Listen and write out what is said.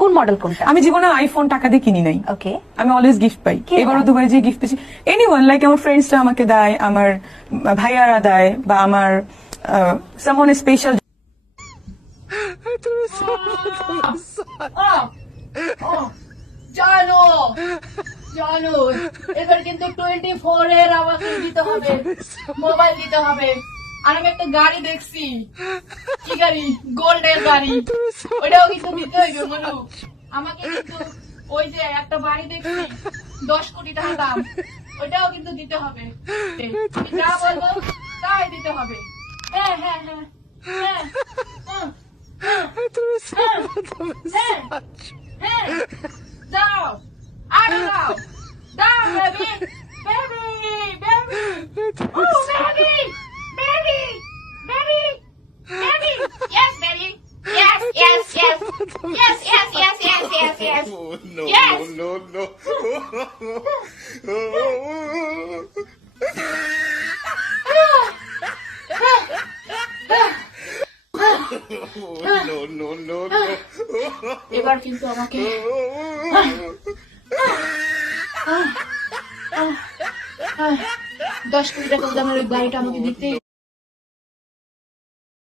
কোন মডেল কোনটা? আমি জীবনে আইফোন টাকা দিয়ে কিনি নাই। ওকে, আমি অলওয়েজ গিফট পাই। এবারও দুবাই যে গিফট পেয়েছি, এনিওয়ান লাইক আমার ফ্রেন্ডসরা আমাকে দেয়, আমার ভাইয়ারা দেয়, বা আমার সামওয়ান স্পেশাল। জানো জানো এবার কিন্তু 24 এর আমাকে দিতে হবে, মোবাইল দিতে হবে। আর আমি একটা গাড়ি দেখছি, কি গাড়ি? গোল্ডের গাড়ি, ওইটাও কিন্তু দিতে হইবে বলু আমাকে। কিন্তু ওই যে একটা বাড়ি দেখছি 10 কোটি টাকা দাম, ওইটাও কিন্তু দিতে হবে। তুমি যা বলবো তাই দিতে হবে। হ্যাঁ হ্যাঁ হ্যাঁ হ্যাঁ হ্যাঁ হ্যাঁ হ্যাঁ দাও, আরো দাও, দাও baby, baby, baby, oh baby, baby, baby, baby, yes baby, yes, yes, yes, yes, yes, yes, yes, yes, yes, Oh, no, yes. no, no, no. No, no, no, এবার কিন্তু আমাকে no. 10 কোটি টাকা দামের ওই গাড়িটা আমাকে দিতেই